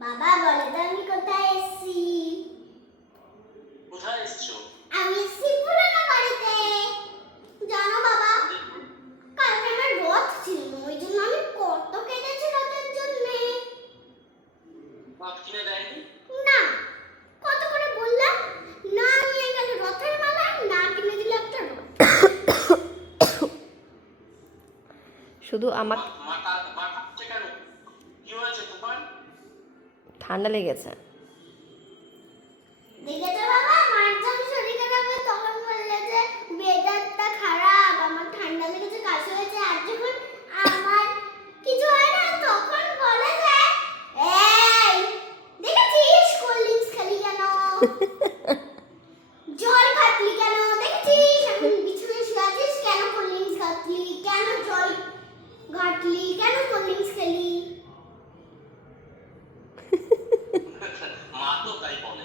বাবা বলে তো আমি কোথায় এসেছি? কোথায় এসছো? আমি এসেছি পুরোনো বাড়িতে। জানো বাবা কালকে আমার রথ ছিল ওই জন্য আমি কত কেটেছি রথের জন্য। বাপ কিনে দেয়নি? না কত করে বললাম? না নিয়ে গেলে রথের মালা না কিনে দিলে একটা রথ। শুধু আমার মা- মা কা- মা কাঁদছে কেন কি হয়েছে তোমার ঠান্ডা লেগেছে দেখেছ বাবা আমার যখন শরীর খারাপ হয় তখন বললে যে ওয়েদারটা খারাপ আমার ঠান্ডা লেগেছে কাশি হয়েছে আর যখন আমার কিছু হয় না তখন বলে যে এই দেখেছিস কোল্ড ড্রিঙ্কস খালি কেন জল খাটলি কেন দেখেছিস এখন বিছানায় শুয়ে আছিস কেন কোল্ড ড্রিঙ্কস খাটলি কেন জল ঘাটলি কেন কোল্ড ড্রিঙ্কস খেলি মা তো তাই বলে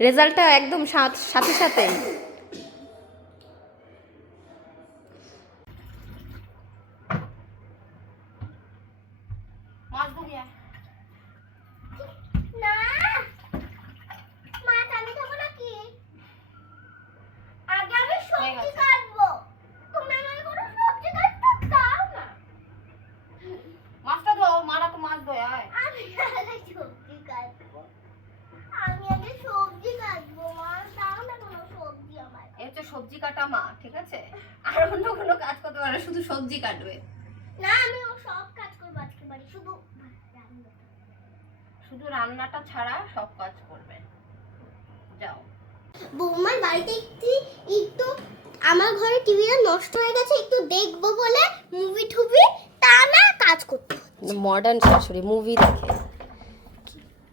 রেজাল্টটা একদম সাথে সাথে সাথে না মা আমি খাব নাকি আগে আমি সবজি কাটবো তুমি আমাকে কোনো সবজি কাটতে দাও না মাছটা দাও মারা তো মাছ দয় আয় আমি আগে সবজি কাটবো আমি আগে সবজি কাটবো মা দাও না কোনো সবজি আমার এ হচ্ছে সবজি কাটা মা ঠিক আছে? আর অন্য কোনো কাজ করতে পারে শুধু সবজি কাটবে। না আমি ও সব কাজ করব আজকে বাড়ি শুধু শুধু রান্নাটা ছাড়া সব কাজ করবে। যাও। বৌমার বাড়িতে একটি একটু আমার ঘরে টিভিটা নষ্ট হয়ে গেছে একটু দেখব বলে মুভি টুভি তা না কাজ করতে মডার্ন শাশুড়ি মুভি দেখে।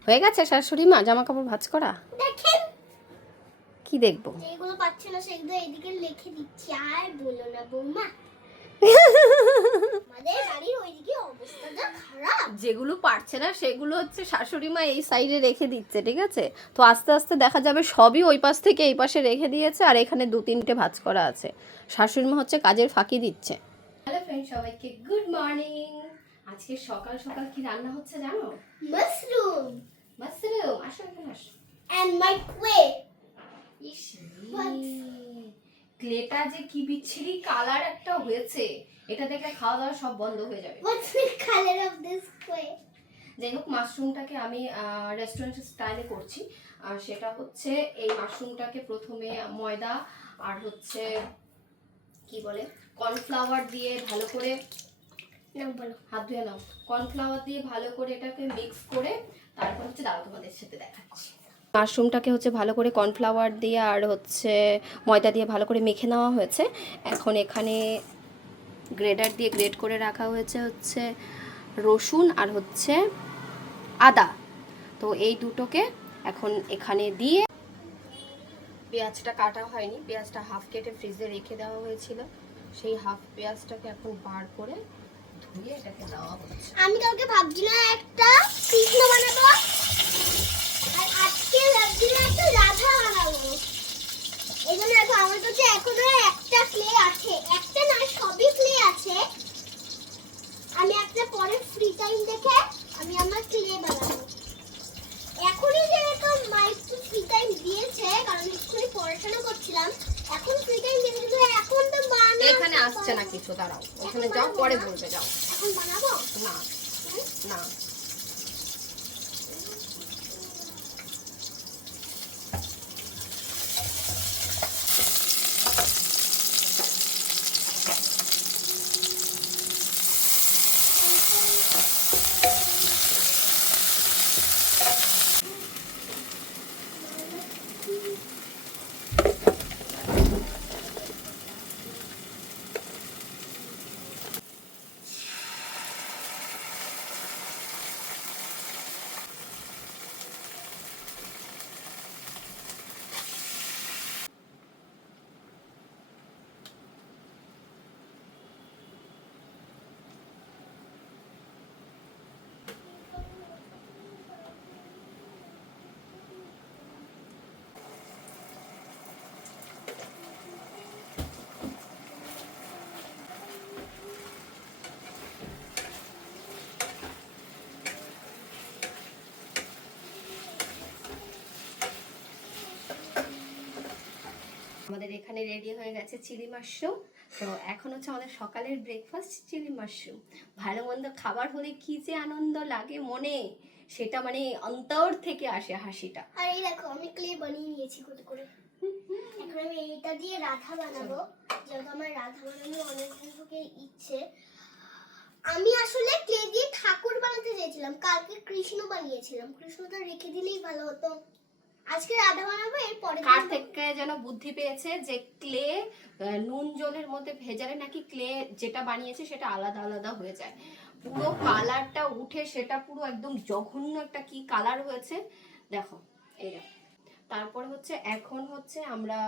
হয়ে গেছে শাশুড়ি মা জামা কাপড় ভাঁজ করা? কি দেখব? যেগুলো পাচ্ছে না সেগুলো এদিকে লিখে দিচ্ছি আর বলো না বৌমা। আমাদের বাড়ির ওইদিকে অবস্থা খারাপ। যেগুলো পারছে না সেগুলো হচ্ছে শাশুড়ি মা এই সাইডে রেখে দিচ্ছে ঠিক আছে? তো আস্তে আস্তে দেখা যাবে সবই ওই পাশ থেকে এই পাশে রেখে দিয়েছে আর এখানে দু তিনটে ভাঁজ করা আছে। শাশুড়ি মা হচ্ছে কাজের ফাঁকি দিচ্ছে। হ্যালো ফ্রেন্ড সবাইকে গুড মর্নিং আজকে সকাল সকাল কি রান্না হচ্ছে জানো? মাশরুম মাশরুম আসো এখানে আসো। And my What? ক্লেটা যে কি বিচ্ছিরি কালার একটা হয়েছে এটা দেখে খাওয়া দাওয়া সব বন্ধ হয়ে যাবে। কালার অফ দিস যাই হোক মাশরুমটাকে আমি রেস্টুরেন্ট স্টাইলে করছি। আর সেটা হচ্ছে এই মাশরুমটাকে প্রথমে ময়দা আর হচ্ছে কি বলে? কর্নফ্লাওয়ার দিয়ে ভালো করে হাত ধুয়ে নাও। কর্নফ্লাওয়ার দিয়ে ভালো করে এটাকে মিক্স করে তারপর হচ্ছে দাও তোমাদের সাথে দেখাচ্ছি। মাশরুমটাকে হচ্ছে ভালো করে কর্নফ্লাওয়ার দিয়ে আর হচ্ছে ময়দা দিয়ে ভালো করে মেখে নেওয়া হয়েছে। এখন এখানে গ্রেডার দিয়ে গ্রেড করে রাখা হয়েছে হচ্ছে রসুন আর হচ্ছে আদা। তো এই দুটোকে এখন এখানে দিয়ে পেঁয়াজটা কাটা হয়নি, পেঁয়াজটা হাফ কেটে ফ্রিজে রেখে দেওয়া হয়েছিল। সেই হাফ পেঁয়াজটাকে এখন বার করে ধুয়ে এটাকে দেওয়া হচ্ছে। আমি কালকে ভাবছিলাম একটা কৃষ্ণ বানাবো আর আজকে ভাবছিলাম একটা রাধা বানাবো এই জন্য দেখো আমার কাছে এখনও একটা ক্লে আছে। একটা না সবই ক্লে আছে। আমি একটা পরে ফ্রি টাইম দেখে আমি আমার ক্লে বানাবো। এখনই যেহেতু মা একটু ফ্রি টাইম দিয়েছে কারণ এক্ষুনি পড়াশোনা করছিলাম এখন ফ্রি টাইম দিয়েছে কিন্তু এখন তো বানাবো এখানে আসছে না কিছু দাঁড়াও। ওখানে যাও পরে বলবে যাও। এখন বানাবো? না। না। আমাদের এখানে রেডি হয়ে গেছে চিলি মাশরুম। তো এখন হচ্ছে আমাদের সকালের ব্রেকফাস্ট চিলি মাশরুম। ভালো মন্দ খাবার হলে কি যে আনন্দ লাগে মনে? সেটা মানে অন্তর থেকে আসে হাসিটা। আর এই দেখো, আমি ক্লে বানিয়ে নিয়েছি করে করে। এখন আমি এইটা দিয়ে রাধা বানাবো। যেহেতু আমার রাধা বানানোর অনেক দিন থেকে ইচ্ছে। আমি আসলে ক্লে দিয়ে ঠাকুর বানাতে চেয়েছিলাম। কালকে কৃষ্ণ বানিয়েছিলাম। কৃষ্ণটা রেখে দিলেই ভালো হতো। আজকে রাধা বানাবো এরপরে কার থেকে যেন বুদ্ধি পেয়েছে যে ক্লে নুন জলের মধ্যে ভেজালে নাকি ক্লে যেটা বানিয়েছে সেটা আলাদা আলাদা হয়ে যায়। পুরো কালারটা উঠে সেটা পুরো একদম জঘন্য একটা কি কালার হয়েছে। দেখো এই দেখো। তারপরে হচ্ছে এখন হচ্ছে আমরা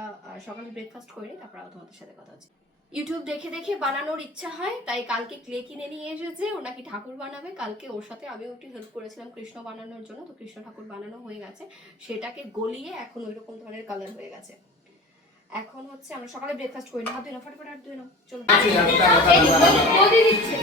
সকালে ব্রেকফাস্ট করি তারপর তোমাদের সাথে কথা হচ্ছে। ইউটিউব দেখে দেখে বানানোর ইচ্ছা হয় তাই কালকে ক্লে কিনে নিয়ে এসেছে। ও নাকি ঠাকুর বানাবে। কালকে ওর সাথে আমিও একটু হেল্প করেছিলাম কৃষ্ণ বানানোর জন্য তো কৃষ্ণ ঠাকুর বানানো হয়ে গেছে। সেটাকে গলিয়ে এখন ওই রকম ধরনের কালার হয়ে গেছে। এখন হচ্ছে আমরা সকালে ব্রেকফাস্ট করি না। ধুয়ে নাও ফটাফট হাত ধুয়ে নাও। চলো। দিচ্ছে।